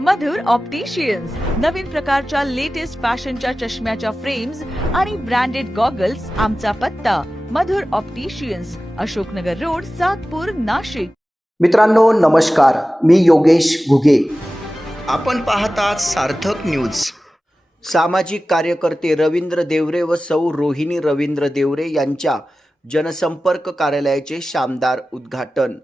मधुर opticians नवीन प्रकारच्या latest फॅशनच्या चष्म्याच्या फ्रेम्स आणि ब्रँडेड गॉगल्स आमचा पत्ता. Madhur opticians Ashoknagar road Satpur Nashik. मित्रांनो नमस्कार. मी योगेश घुगे. आपण पाहतात सार्थक न्यूज सामाजिक कार्यकर्ते रवींद्र देवरे व सौ रोहिणी रवींद्र देवरे यांच्या जनसंपर्क कार्यालयाचे शानदार उद्घाटन.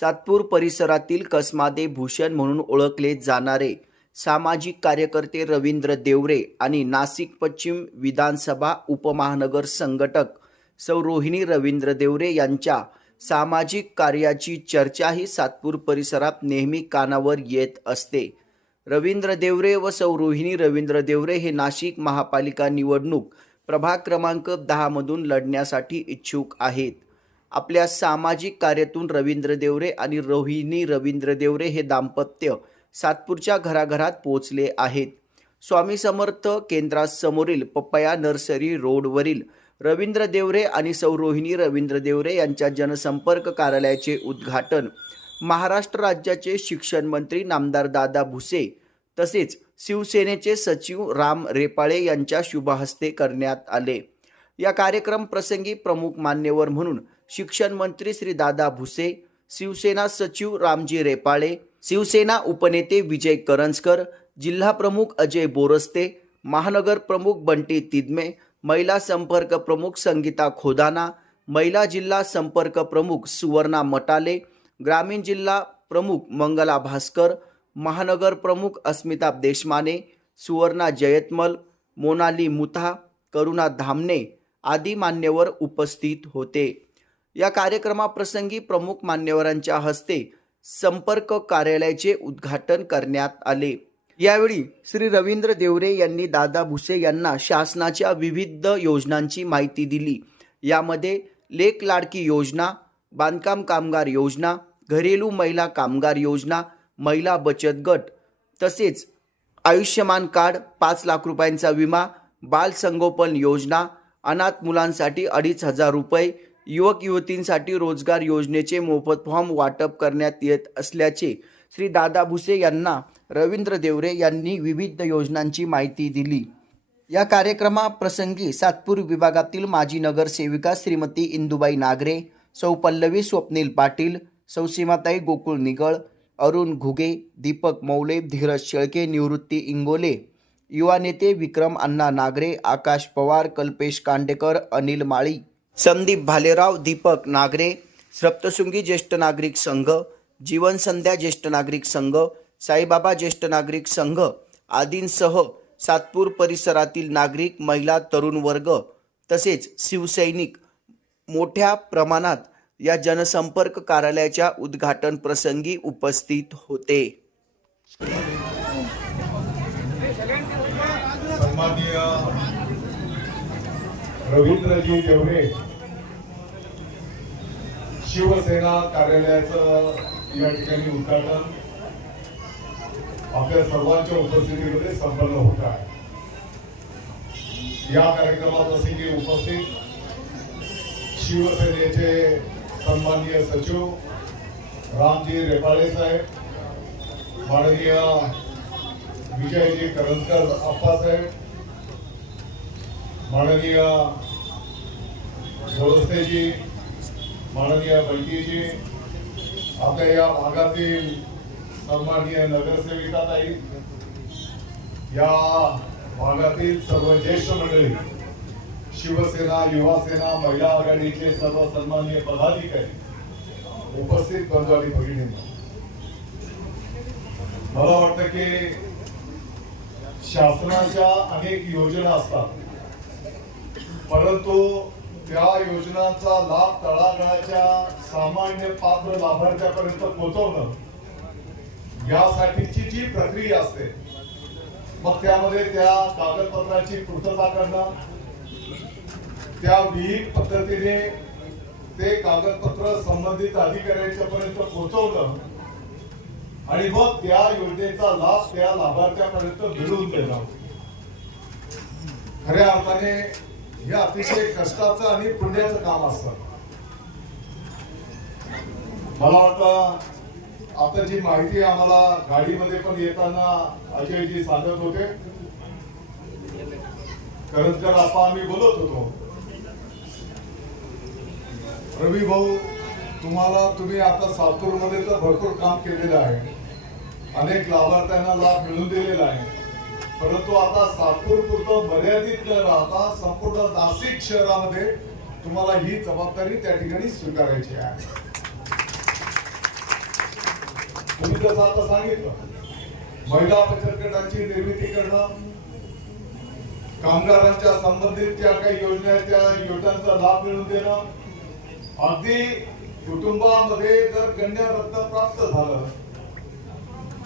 सातपूर परिसरातील कसमादे भूषण म्हणून ओळखले जाणारे सामाजिक कार्यकर्ते रवींद्र देवरे आणि नाशिक पश्चिम विधानसभा उपमहानगर संघटक सौ रोहिणी रवींद्र देवरे यांच्या सामाजिक कार्याची चर्चाही सातपूर परिसरात नेहमी कानावर येत असते. रवींद्र देवरे व सौ रोहिणी रवींद्र देवरे हे नाशिक महापालिका निवडणूक प्रभाग क्रमांक दहामधून लढण्यासाठी इच्छुक आहेत. आपल्या सामाजिक कार्यातून रवींद्र देवरे आणि रोहिणी रवींद्र देवरे हे दाम्पत्य सातपूरच्या घराघरात पोचले आहेत. स्वामी समर्थ केंद्रासमोरील पप्पया नर्सरी रोडवरील रवींद्र देवरे आणि सौ रोहिणी रवींद्र देवरे यांच्या जनसंपर्क कार्यालयाचे उद्घाटन महाराष्ट्र राज्याचे शिक्षण मंत्री नामदार दादा भुसे तसेच शिवसेनेचे सचिव राम रेपाळे यांच्या शुभहस्ते करण्यात आले. या कार्यक्रम प्रसंगी प्रमुख मान्यवर म्हणून शिक्षण मंत्री श्री दादा भुसे शिवसेना सचिव रामजी रेपाळे शिवसेना उपनेते विजय करंजकर जिल्हा प्रमुख अजय बोरस्ते महानगर प्रमुख बंटी तिदमे महिला संपर्क प्रमुख संगीता खोदाना महिला जिल्हा संपर्क प्रमुख सुवर्णा मटाले ग्रामीण जिल्हा प्रमुख मंगला भास्कर महानगर प्रमुख अस्मिता देशमाने सुवर्णा जयतमल मोनाली मुथा करुणा धामणे आदी मान्यवर उपस्थित होते. या कार्यक्रमाप्रसंगी प्रमुख मान्यवरांच्या हस्ते संपर्क कार्यालयाचे उद्घाटन करण्यात आले. यावेळी श्री रवींद्र देवरे यांनी दादा भुसे यांना शासनाच्या विविध योजनांची माहिती दिली. यामध्ये लेक लाडकी योजना बांधकाम कामगार योजना घरेलू महिला कामगार योजना महिला बचत गट तसेच आयुष्यमान कार्ड पाच लाख रुपयांचा विमा बाल संगोपन योजना अनाथ मुलांसाठी अडीच हजार रुपये युवक युवतींसाठी रोजगार योजनेचे मोफत फॉर्म वाटप करण्यात येत असल्याचे श्री दादा भुसे यांना रवींद्र देवरे यांनी विविध योजनांची माहिती दिली. या कार्यक्रमाप्रसंगी सातपूर विभागातील माजी नगरसेविका श्रीमती इंदुबाई नागरे सौ पल्लवी स्वप्नील पाटील सौ सीमाताई गोकुळ निगळ अरुण घुगे दीपक मौले धीरज शेळके निवृत्ती इंगोले युवा नेते विक्रम अण्णा नागरे आकाश पवार कल्पेश कांडेकर अनिल माळी संदीप भालेराव दीपक नागरे सप्तशृंगी ज्येष्ठ नागरिक संघ जीवन संध्या ज्येष्ठ नागरिक संघ साईबाबा ज्येष्ठ नागरिक संघ आदींसह सातपूर परिसरातील नागरिक महिला तरुण वर्ग तसेच शिवसैनिक मोठ्या प्रमाणात या जनसंपर्क कार्यालयाच्या उद्घाटन प्रसंगी उपस्थित होते. सन्माननीय रवींद्रजी देवरे शिवसेना कार्यालयाचं या ठिकाणी उद्घाटन. आपल्या सर्वांच्या उपस्थितीमध्ये संपन्न होत आहे. या कार्यक्रमात प्रसंगी उपस्थित शिवसेनेचे सन्माननीय सचिव रामजी रेपाळे साहेब माननीय विजयजी करंजकर अप्पासाहेब माननीय जोरस्तेजी माननीय बंटीजी आपल्या या भागातील सन्माननीय नगरसेविकाताई या भागातील सर्व ज्येष्ठ मंडळी शिवसेना युवासेना महिला आघाडीचे सर्व सन्माननीय पदाधिकारी उपस्थित बंगाली आणि भगिनींना मला वाटतं की शासनाच्या अनेक योजना असतात. परंतु त्या योजनांचा लाभ तळागाळाच्या सामान्य पात्र लाभार्थ्यापर्यंत पोहोचवणं यासाठीची जी प्रक्रिया असते मग त्यामध्ये त्या कागदपत्राची पूर्तता करणं त्या विहित पद्धतीने ते कागदपत्र संबंधित अधिकाऱ्यांच्या पर्यंत पोहोचवणं आणि मग त्या योजनेचा लाभ त्या लाभार्थ्यापर्यंत मिळवून देणं. खऱ्या अर्थाने हे अतिशय कष्टाचं आणि पुण्याचं काम असतं. मला वाटतं आता जी माहिती आम्हाला गाडीमध्ये पण येताना अजयजी सांगत होते करंजकर आपा आम्ही बोलत होतो. रवी भाऊ तुम्हाला तुम्ही आता सातूरमध्ये तर भरपूर काम केलेलं आहे. अनेक लाभार्थ्यांना लाभ मिळून दिलेला आहे. परंतु आता सातपूर पुरतं मर्यादित न राहता संपूर्ण नाशिक शहरामध्ये तुम्हाला ही जबाबदारी त्या ठिकाणी स्वीकारायची आहे. तुम्ही जसं आता सांगितलं महिला बचत गटाची निर्मिती करणं कामगारांच्या संबंधित ज्या काही योजना आहेत त्या योजनांचा लाभ मिळवून देणं अगदी कुटुंबामध्ये जर कन्यारत्न प्राप्त झालं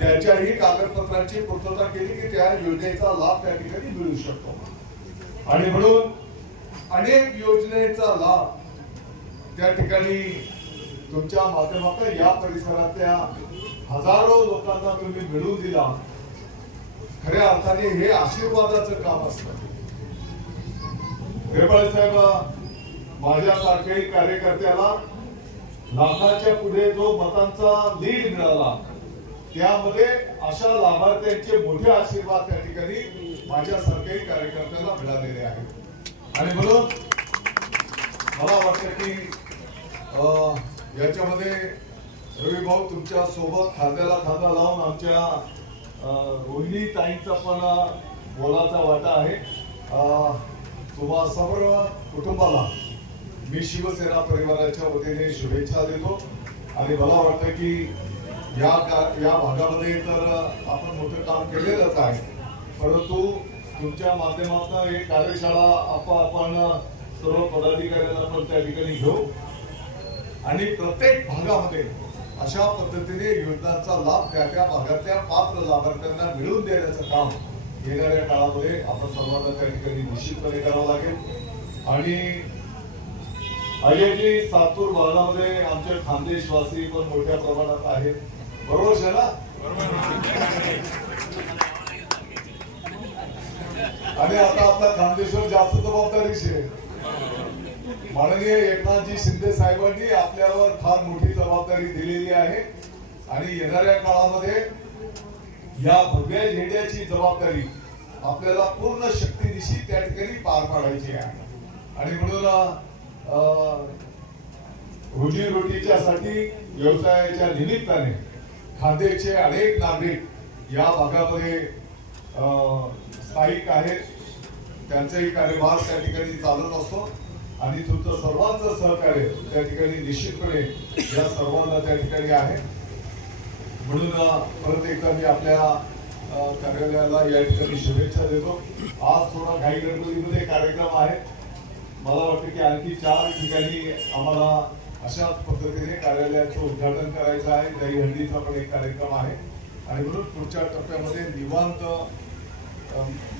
त्याच्याही कागदपत्रांची पूर्तता केली की त्या योजनेचा लाभ त्या ठिकाणी मिळू शकतो. आणि म्हणून अनेक योजनेचा लाभ त्या ठिकाणी तुमच्या माध्यमातून या परिसरातल्या हजारो लोकांना तुम्ही मिळवून दिला. खऱ्या अर्थाने हे आशीर्वादाचं काम असतं. रेपाळे साहेब माझ्यासारख्याही कार्यकर्त्याला लाखाच्या पुढे जो मतांचा लीड मिळाला त्यामध्ये अशा लाभार्थ्यांचे मोठे आशीर्वाद त्या ठिकाणी माझ्यासारख्याही कार्यकर्त्याला मिळालेले आहेत. आणि म्हणून मला वाटतं की याच्यामध्ये रवी भाऊ तुमच्यासोबत खाद्याला खादा लावून आमच्या रोहिणी ताईंचा पण बोलाचा मोलाचा वाटा आहे. तुम्हा सर्व कुटुंबाला मी शिवसेना परिवाराच्या वतीने शुभेच्छा देतो. आणि मला वाटतं की या का या भागामध्ये तर आपण मोठं काम केलेलंच आहे. परंतु तुमच्या माध्यमातून एक कार्यशाळा आपण आपण सर्व पदाधिकाऱ्यांना पण त्या ठिकाणी घेऊ. आणि प्रत्येक भागामध्ये अशा पद्धतीने योजनांचा लाभ त्या त्या भागातल्या पात्र लाभार्थ्यांना मिळवून देण्याचं काम येणाऱ्या काळामध्ये आपण सर्वांना त्या ठिकाणी निश्चितपणे करावं लागेल. आणि अजयजी सातूर भागामध्ये आमचे खानदेशवासी पण मोठ्या प्रमाणात आहेत. बरोबर आहे आणि आता आपला खानदेश्वर जास्त जबाबदारीची आहे माननीय एकनाथजी शिंदे साहेबांनी आपल्यावर फार मोठी जबाबदारी दिलेली आहे. आणि येणाऱ्या काळामध्ये या भगव्या झेंड्याची जबाबदारी आपल्याला पूर्ण शक्तीनिशी त्या ठिकाणी पार पाडायची आहे. आणि म्हणून अं, रोजीरोटीच्या साठी व्यवसायाच्या निमित्ताने खांदेचे अनेक नागरिक या भागामध्ये स्थायिक आहेत. त्यांचाही कार्यभार त्या ठिकाणी चालत असतो. आणि तुमचं सर्वांचं सहकार्य त्या ठिकाणी निश्चितपणे या सर्वांना त्या ठिकाणी आहे. म्हणून परत एकदा मी आपल्या कार्यालयाला या ठिकाणी शुभेच्छा देतो. आज थोडा घाई गडबडीमध्ये कार्यक्रम आहे. मला वाटतं की आणखी चार ठिकाणी आम्हाला अशा पद्धतीने कार्यालयाचं उद्घाटन करायचं आहे. दहीहंडीचा पण एक कार्यक्रम आहे. आणि म्हणून पुढच्या टप्प्यामध्ये निवांत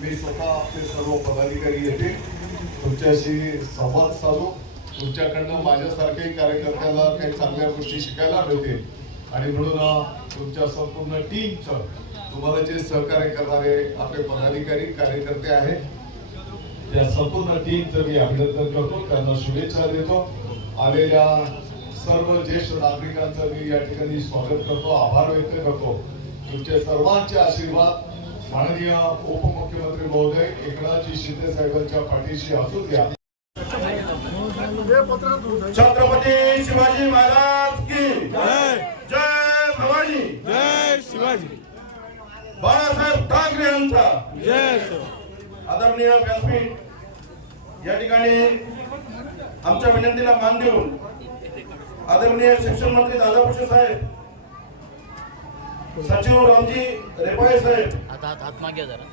मी स्वतः आपले सर्व पदाधिकारी येते. तुमच्याशी संवाद साधू. तुमच्याकडनं माझ्यासारख्याही कार्यकर्त्याला काही चांगल्या गोष्टी शिकायला मिळतील. आणि म्हणून तुमच्या संपूर्ण टीमचं तुम्हाला जे सहकार्य करणारे आपले पदाधिकारी कार्यकर्ते आहेत या संपूर्ण टीमचं मी अभिनंदन करतो. त्यांना शुभेच्छा देतो. आलेल्या सर्व ज्येष्ठ नागरिकांचं मी या ठिकाणी स्वागत करतो आभार व्यक्त करतो. तुमचे सर्वांचे आशीर्वाद माननीय उपमुख्यमंत्री महोदय एकनाथजी शिंदे साहेबांच्या पाठीशी असू द्या. छत्रपती शिवाजी महाराज की जय. भवानी. जय शिवाजी. बाळासाहेब ठाकरे यांचा. जय आदरणीय व्यासपीठ या ठिकाणी आमच्या विनंतीला मान देऊन आदरणीय शिक्षण मंत्री दादाभूषण साहेब सचिव रामजी रेपाळे साहेब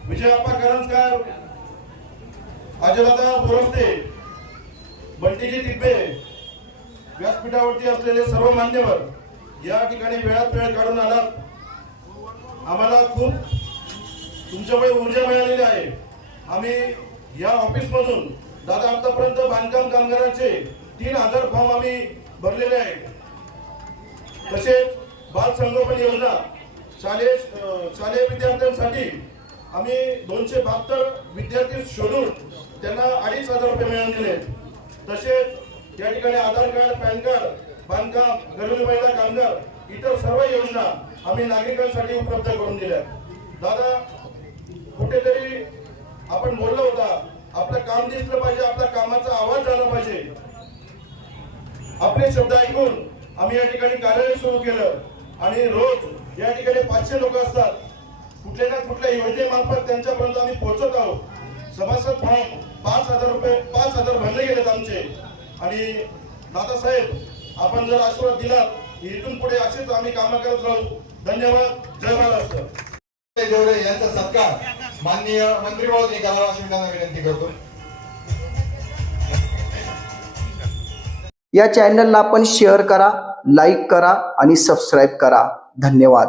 विजयप्पा करंजकर अजयदादा बोरस्ते बंटीजी तिब्बे व्यासपीठावरती असलेले सर्व मान्यवर या ठिकाणी वेळात वेळ काढून आलात. आम्हाला खूप तुमच्यामुळे ऊर्जा मिळालेली आहे. आम्ही या ऑफिस मधून दादा आतापर्यंत बांधकाम कामगारांचे तीन हजार फॉर्म आम्ही भरलेले आहेत. तसेच बाल संगोपन योजना शालेय शालेय विद्यार्थ्यांसाठी आम्ही दोनशे बहात्तर विद्यार्थी शोधून त्यांना अडीच हजार रुपये मिळवून दिले तसेच या ठिकाणी आधार कार्ड पॅन कार्ड बांधकाम गरीब महिला कामगार इतर सर्व योजना आम्ही नागरिकांसाठी उपलब्ध करून दिल्या दादा कुठेतरी आपण बोललो होता आपलं काम दिसलं पाहिजे आपल्या कामाचा आवाज झाला पाहिजे. आपले शब्द ऐकून आम्ही या ठिकाणी कार्यालय सुरू केलं. आणि रोज या ठिकाणी पाचशे लोक असतात. कुठल्या ना कुठल्या योजनेमार्फत त्यांच्यापर्यंत आम्ही पोहोचत आहोत. सभासद फॉर्म पाच हजार रुपये पाच हजार भरले गेलेत आमचे. आणि दादासाहेब आपण जर आशीर्वाद दिलात इथून पुढे असेच आम्ही कामं करत राहू. धन्यवाद. जय महाराष्ट्र. देवरे यांचा सत्कार. माननीय मंत्री महोदय करावा अशी मी त्यांना विनंती करतो. या चॅनलला आपण शेअर करा लाईक करा आणि सबस्क्राईब करा. धन्यवाद.